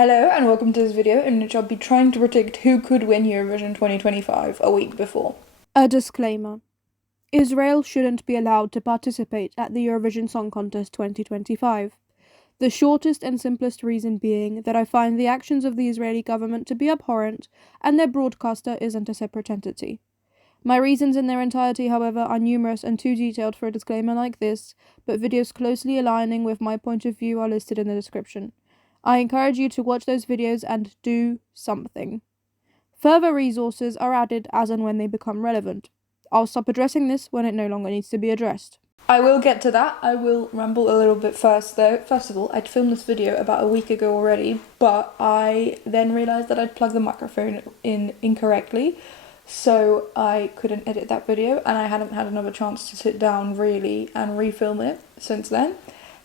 Hello and welcome to this video in which I'll be trying to predict who could win Eurovision 2025 a week before. A disclaimer. Israel shouldn't be allowed to participate at the Eurovision Song Contest 2025. The shortest and simplest reason being that I find the actions of the Israeli government to be abhorrent and their broadcaster isn't a separate entity. My reasons in their entirety, however, are numerous and too detailed for a disclaimer like this, but videos closely aligning with my point of view are listed in the description. I encourage you to watch those videos and do something. Further resources are added as and when they become relevant. I'll stop addressing this when it no longer needs to be addressed. I will get to that. I will ramble a little bit first though. First of all, I'd filmed this video about a week ago already, but I then realised that I'd plugged the microphone in incorrectly, so I couldn't edit that video and I hadn't had another chance to sit down really and refilm it since then.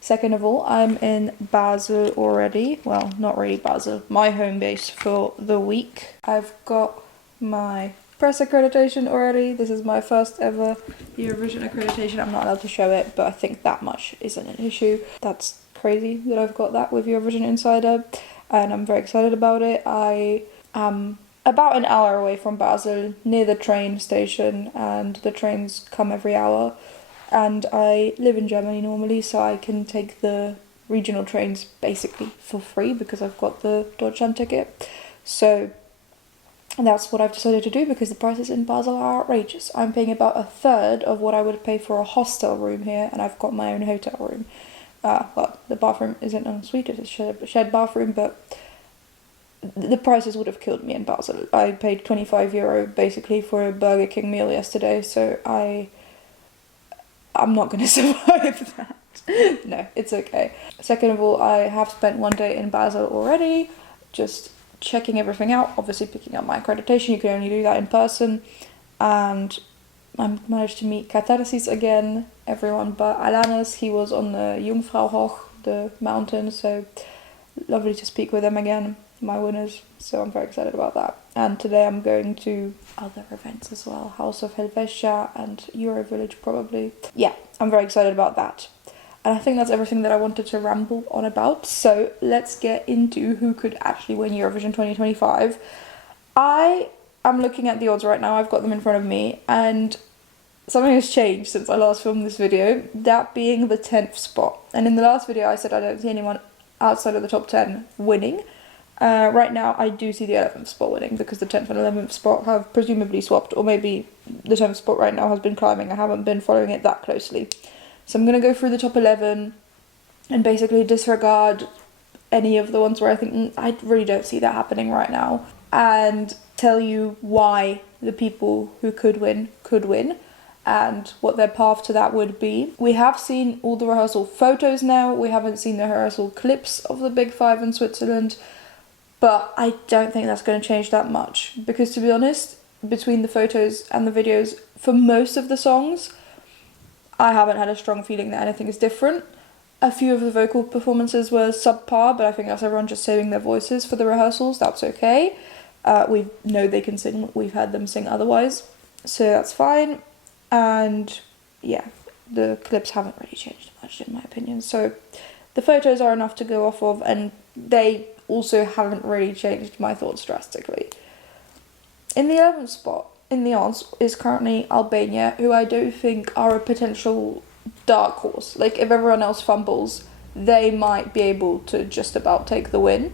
Second of all, I'm in Basel already. Well, not really Basel, my home base for the week. I've got my press accreditation already. This is my first ever Eurovision accreditation. I'm not allowed to show it, but I think that much isn't an issue. That's crazy that I've got that with Eurovision Insider, and I'm very excited about it. I am about an hour away from Basel, near the train station, and the trains come every hour. And I live in Germany normally, so I can take the regional trains basically for free because I've got the Deutschland ticket. So that's what I've decided to do because the prices in Basel are outrageous. I'm paying about a third of what I would pay for a hostel room here, and I've got my own hotel room. Well, the bathroom isn't en suite, it's a shared bathroom, but the prices would have killed me in Basel. I paid €25 basically for a Burger King meal yesterday, so I'm not going to survive that. No, it's okay. Second of all, I have spent one day in Basel already, just checking everything out, obviously picking up my accreditation. You can only do that in person. And I managed to meet Katharsis again, everyone but Alanis. He was on the Jungfrauhoch, the mountain, so lovely to speak with them again, my winners. So I'm very excited about that. And today I'm going to other events as well, House of Helvetia and Eurovillage probably. Yeah, I'm very excited about that. And I think that's everything that I wanted to ramble on about. So let's get into who could actually win Eurovision 2025. I am looking at the odds right now. I've got them in front of me, and something has changed since I last filmed this video, that being the 10th spot. And in the last video I said I don't see anyone outside of the top 10 winning. Right now I do see the 11th spot winning because the 10th and 11th spot have presumably swapped, or maybe the 10th spot right now has been climbing. I haven't been following it that closely. So I'm going to go through the top 11 and basically disregard any of the ones where I think I really don't see that happening right now, and tell you why the people who could win and what their path to that would be. We have seen all the rehearsal photos now. We haven't seen the rehearsal clips of the Big Five in Switzerland. But I don't think that's going to change that much because, to be honest, between the photos and the videos, for most of the songs, I haven't had a strong feeling that anything is different. A few of the vocal performances were subpar, but I think that's everyone just saving their voices for the rehearsals. That's okay. We know they can sing. We've had them sing otherwise, so that's fine. And yeah, the clips haven't really changed much in my opinion. So the photos are enough to go off of, and they also haven't really changed my thoughts drastically. In the 11th spot, in the odds, is currently Albania, who I do think are a potential dark horse. Like, if everyone else fumbles, they might be able to just about take the win.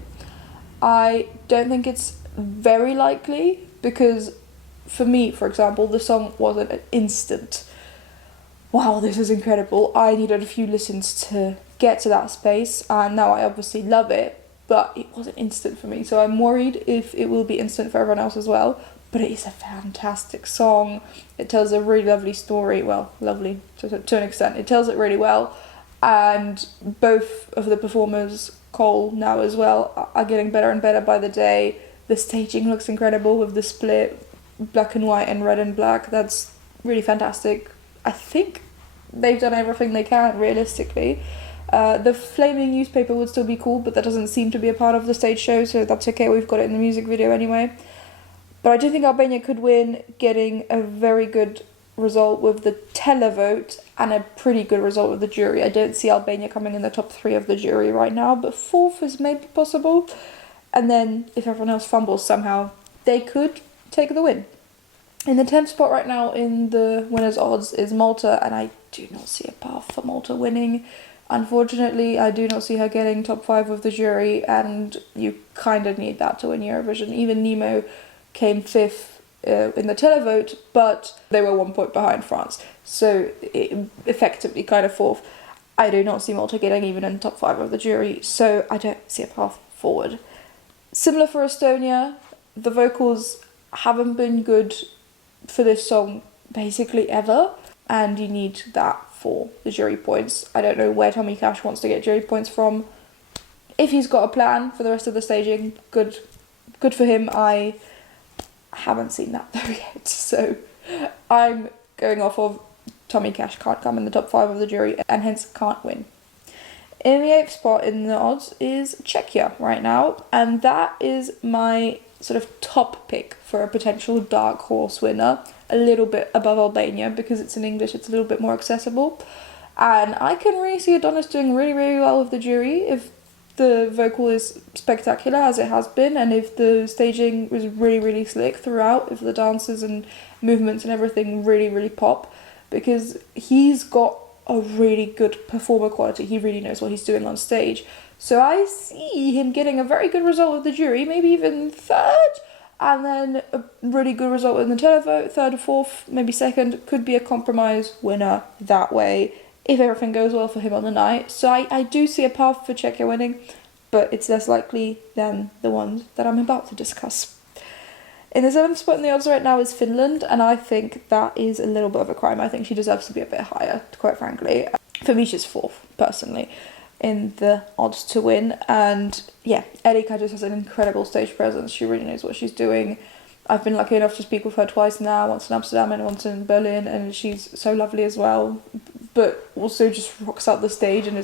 I don't think it's very likely because, for me, for example, the song wasn't an instant, wow, this is incredible. I needed a few listens to get to that space, and now I obviously love it. But it wasn't instant for me, so I'm worried if it will be instant for everyone else as well. But it is a fantastic song. It tells a really lovely story. Well, lovely to an extent. It tells it really well. And both of the performers, Cole now as well, are getting better and better by the day. The staging looks incredible with the split black and white and red and black. That's really fantastic. I think they've done everything they can, realistically. The flaming newspaper would still be cool, but that doesn't seem to be a part of the stage show, so that's okay, we've got it in the music video anyway. But I do think Albania could win, getting a very good result with the televote and a pretty good result with the jury. I don't see Albania coming in the top 3 of the jury right now, but 4th is maybe possible. And then if everyone else fumbles somehow, they could take the win. In the 10th spot right now in the winners' odds is Malta, and I do not see a path for Malta winning. Unfortunately, I do not see her getting top 5 of the jury, and you kind of need that to win Eurovision. Even Nemo came 5th in the televote, but they were 1 point behind France, so it effectively kind of 4th. I do not see Malta getting even in top 5 of the jury, so I don't see a path forward. Similar for Estonia, the vocals haven't been good for this song basically ever, and you need that for the jury points. I don't know where Tommy Cash wants to get jury points from. If he's got a plan for the rest of the staging, good for him. I haven't seen that though yet, so I'm going off of Tommy Cash can't come in the top 5 of the jury and hence can't win. In the 8th spot in the odds is Czechia right now, and that is my sort of top pick for a potential dark horse winner, a little bit above Albania because it's in English, it's a little bit more accessible. And I can really see Adonis doing really, really well with the jury if the vocal is spectacular as it has been, and if the staging was really, really slick throughout, if the dances and movements and everything really, really pop, because he's got a really good performer quality. He really knows what he's doing on stage. So I see him getting a very good result with the jury, maybe even 3rd, and then a really good result in the televote, 3rd or 4th, maybe 2nd, could be a compromise winner that way, if everything goes well for him on the night. So I do see a path for Czechia winning, but it's less likely than the ones that I'm about to discuss. In the 7th spot in the odds right now is Finland, and I think that is a little bit of a crime. I think she deserves to be a bit higher, quite frankly. For me, she's 4th, personally, in the odds to win. And yeah, Erika just has an incredible stage presence. She really knows what she's doing. I've been lucky enough to speak with her twice now, once in Amsterdam and once in Berlin, and she's so lovely as well, but also just rocks out the stage and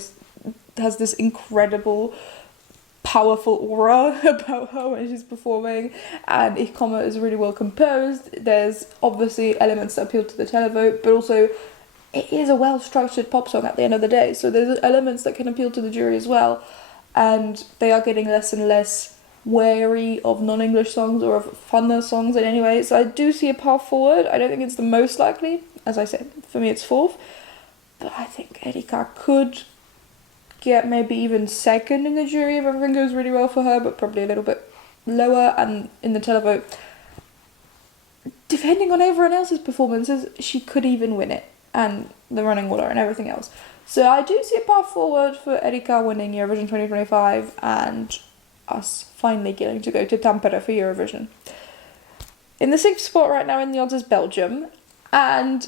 has this incredible, powerful aura about her when she's performing. And Ikoma is really well composed. There's obviously elements that appeal to the televote, but also it is a well-structured pop song at the end of the day, so there's elements that can appeal to the jury as well, and they are getting less and less wary of non-English songs or of funner songs in any way. So I do see a path forward. I don't think it's the most likely. As I said, for me it's 4th, but I think Erika could get maybe even 2nd in the jury if everything goes really well for her, but probably a little bit lower. And in the televote, depending on everyone else's performances, she could even win it, and the running order and everything else. So I do see a path forward for Erika winning Eurovision 2025 and us finally getting to go to Tampere for Eurovision. In the 6th spot right now in the odds is Belgium, and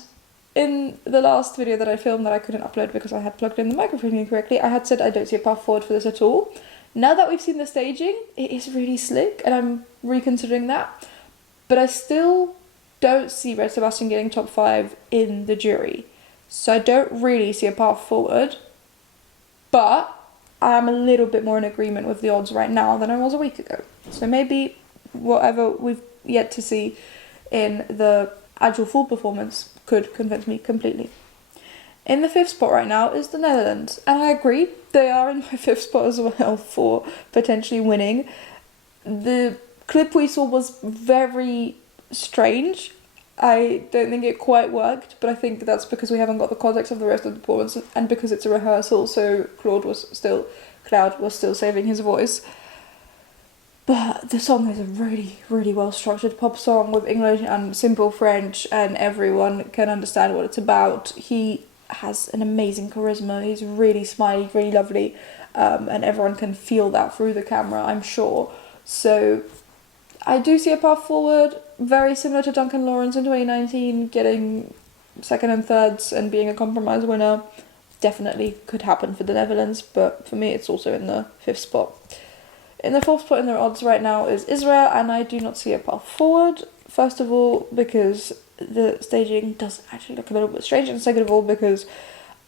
in the last video that I filmed that I couldn't upload because I had plugged in the microphone incorrectly, I had said I don't see a path forward for this at all. Now that we've seen the staging, it is really slick, and I'm reconsidering that, but I still don't see Red Sebastian getting top 5 in the jury. So I don't really see a path forward, but I'm a little bit more in agreement with the odds right now than I was a week ago. So maybe whatever we've yet to see in the actual full performance could convince me completely. In the 5th spot right now is the Netherlands, and I agree, they are in my 5th spot as well for potentially winning. The clip we saw was very strange. I don't think it quite worked, but I think that's because we haven't got the context of the rest of the performance, and because it's a rehearsal, so Cloud was still saving his voice. But the song is a really, really well-structured pop song with English and simple French, and everyone can understand what it's about. He has an amazing charisma, he's really smiley, really lovely, and everyone can feel that through the camera, I'm sure. So I do see a path forward, very similar to Duncan Lawrence in 2019, getting 2nd and 3rds and being a compromise winner. Definitely could happen for the Netherlands, but for me it's also in the 5th spot. In the 4th spot in their odds right now is Israel, and I do not see a path forward. First of all, because the staging does actually look a little bit strange, and second of all, because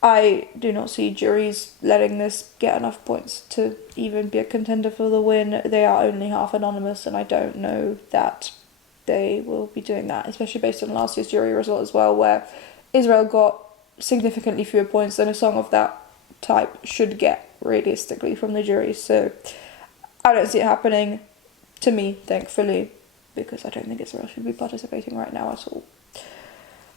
I do not see juries letting this get enough points to even be a contender for the win. They are only half anonymous, and I don't know that they will be doing that, especially based on last year's jury result as well, where Israel got significantly fewer points than a song of that type should get realistically from the jury. So I don't see it happening, to me, thankfully, because I don't think Israel should be participating right now at all.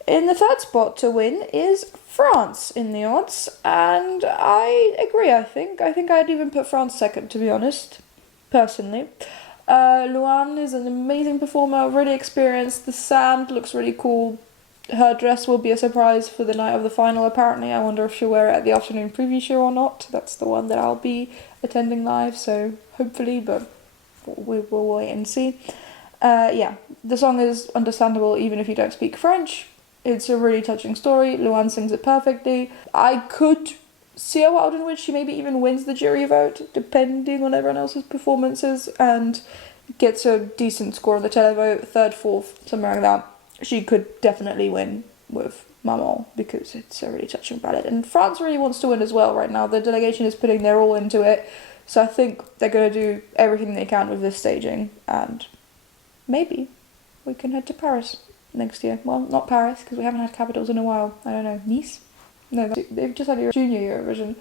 In the third spot to win is France in the odds, and I agree, I think. I think I'd even put France second, to be honest, personally. Luan is an amazing performer, really experienced. The sand looks really cool. Her dress will be a surprise for the night of the final, apparently. I wonder if she'll wear it at the afternoon preview show or not. That's the one that I'll be attending live, so hopefully, but we will wait and see. Yeah, the song is understandable even if you don't speak French. It's a really touching story. Luan sings it perfectly. I could see a world in which she maybe even wins the jury vote, depending on everyone else's performances, and gets a decent score on the televote, third, fourth, something like that. She could definitely win with Maman, because it's a really touching ballad. And France really wants to win as well right now. The delegation is putting their all into it, so I think they're going to do everything they can with this staging, and maybe we can head to Paris next year. Well, not Paris, because we haven't had capitals in a while. I don't know, Nice? No, they've just had Junior Eurovision.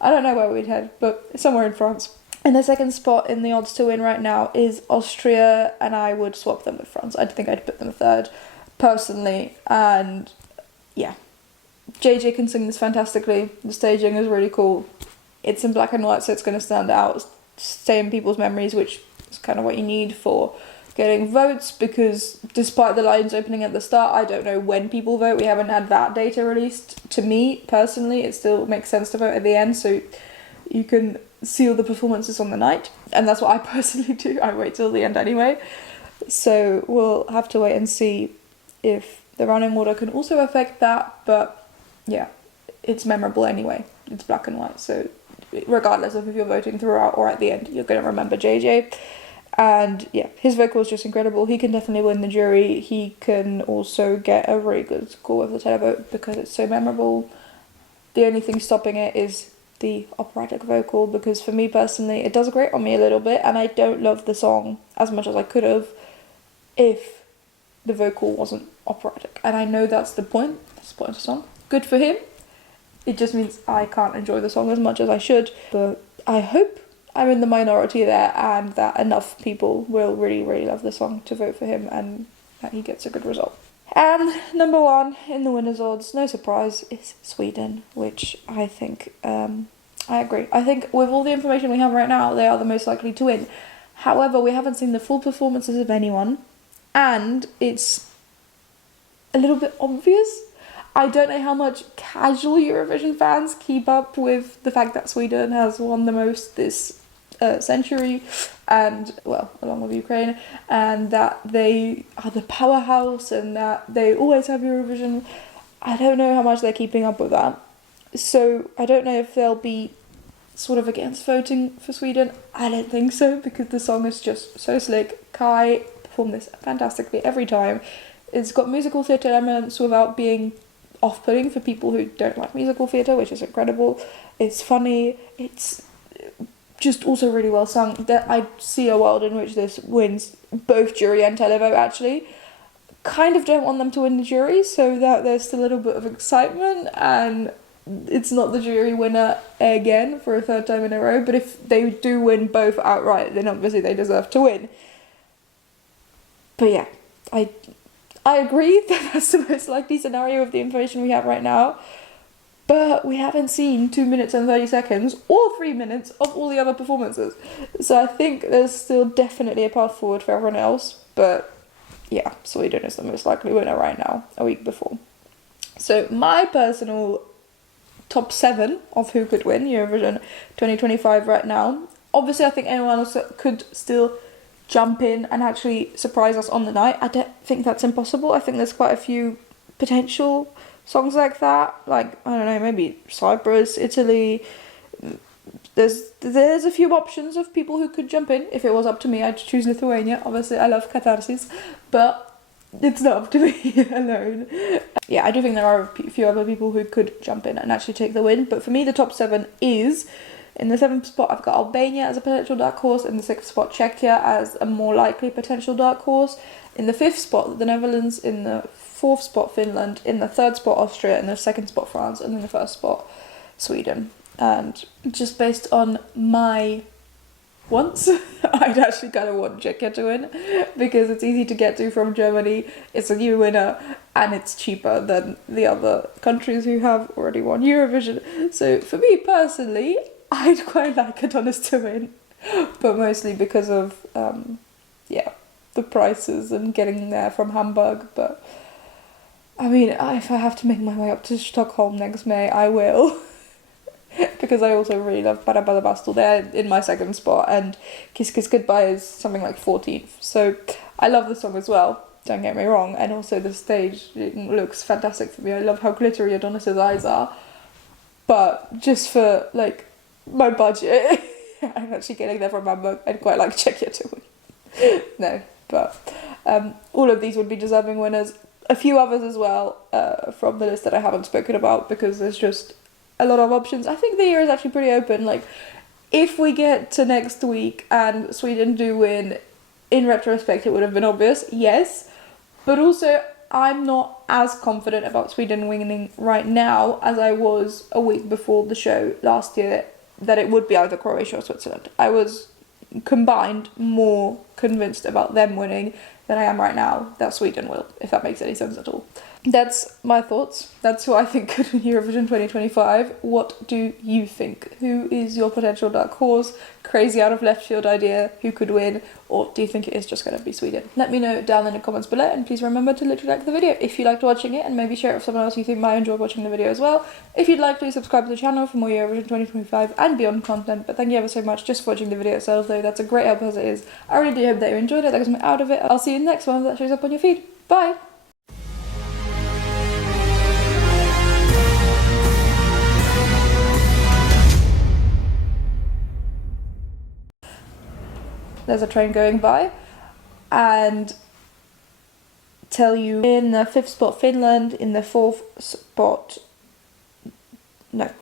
I don't know where we'd head, but somewhere in France. And the second spot in the odds to win right now is Austria, and I would swap them with France. I think I'd put them third, personally, and yeah. JJ can sing this fantastically. The staging is really cool. It's in black and white, so it's going to stand out, stay in people's memories, which is kind of what you need for getting votes, because despite the lines opening at the start, I don't know when people vote. We haven't had that data released. To me, personally, it still makes sense to vote at the end, so you can see all the performances on the night, and that's what I personally do. I wait till the end anyway. So we'll have to wait and see if the running order can also affect that, but yeah, it's memorable anyway. It's black and white, so regardless of if you're voting throughout or at the end, you're going to remember JJ. And yeah, his vocal is just incredible. He can definitely win the jury. He can also get a really good score with the televote because it's so memorable. The only thing stopping it is the operatic vocal, because for me personally, it does grate on me a little bit, and I don't love the song as much as I could have if the vocal wasn't operatic. And I know that's the point. That's the point of the song. Good for him. It just means I can't enjoy the song as much as I should. But I hope I'm in the minority there, and that enough people will really, really love the song to vote for him, and that he gets a good result. And number one in the winners' odds, no surprise, is Sweden, which I think, I agree. I think with all the information we have right now, they are the most likely to win. However, we haven't seen the full performances of anyone, and it's a little bit obvious. I don't know how much casual Eurovision fans keep up with the fact that Sweden has won the most this century, and well, along with Ukraine, and that they are the powerhouse and that they always have Eurovision. I don't know how much they're keeping up with that. So I don't know if they'll be sort of against voting for Sweden. I don't think so, because the song is just so slick. Kai performed this fantastically every time. It's got musical theatre elements without being off-putting for people who don't like musical theatre, which is incredible. It's funny. It's just also really well sung. That I see a world in which this wins both jury and televote, actually. Kind of don't want them to win the jury, so that there's still a little bit of excitement, and it's not the jury winner again for a third time in a row. But if they do win both outright, then obviously they deserve to win. But yeah, I agree that that's the most likely scenario of the information we have right now. But we haven't seen 2 minutes and 30 seconds or 3 minutes of all the other performances. So I think there's still definitely a path forward for everyone else. But yeah, Sweden is the most likely winner right now, a week before. So my personal top 7 of who could win Eurovision 2025 right now. Obviously, I think anyone else could still jump in and actually surprise us on the night. I don't think that's impossible. I think there's quite a few potential songs like that, like, I don't know, maybe Cyprus, Italy. There's a few options of people who could jump in. If it was up to me, I'd choose Lithuania. Obviously, I love Catharsis, but it's not up to me alone. Yeah, I do think there are a few other people who could jump in and actually take the win, but for me, the top 7 is... In the 7th spot, I've got Albania as a potential dark horse. In the 6th spot, Czechia as a more likely potential dark horse. In the 5th spot, the Netherlands. In the 4th spot, Finland. In the 3rd spot, Austria. In the 2nd spot, France. And in the 1st spot, Sweden. And just based on my once. I'd actually kind of want Czechia to win because it's easy to get to from Germany. It's a new winner and it's cheaper than the other countries who have already won Eurovision. So for me personally, I'd quite like Adonis to win, but mostly because of the prices and getting there from Hamburg. But I mean, if I have to make my way up to Stockholm next May, I will. Because I also really love Para Para Bastel. They're in my second spot, and Kiss Kiss Goodbye is something like 14th. So I love the song as well, don't get me wrong, and also the stage looks fantastic for me. I love how glittery Adonis's eyes are. But just for like my budget, I'm actually getting there from Hamburg. I'd quite like Czechia to win. No, but all of these would be deserving winners. A few others as well from the list that I haven't spoken about because there's just a lot of options. I think the year is actually pretty open. Like, if we get to next week and Sweden do win, in retrospect it would have been obvious, yes. But also, I'm not as confident about Sweden winning right now as I was a week before the show last year that it would be either Croatia or Switzerland. I was combined more convinced about them winning than I am right now that Sweden will, if that makes any sense at all. That's my thoughts. That's who I think could win Eurovision 2025. What do you think? Who is your potential dark horse? Crazy out of left field idea? Who could win? Or do you think it is just going to be Sweden? Let me know down in the comments below, and please remember to literally like the video if you liked watching it, and maybe share it with someone else you think might enjoy watching the video as well. If you'd like, please subscribe to the channel for more Eurovision 2025 and beyond content. But thank you ever so much just for watching the video itself, though. That's a great help as it is. I really do hope that you enjoyed it, that got something out of it. I'll see you in the next one that shows up on your feed. Bye! There's a train going by and tell you in the 5th spot Finland, in the 4th spot, no,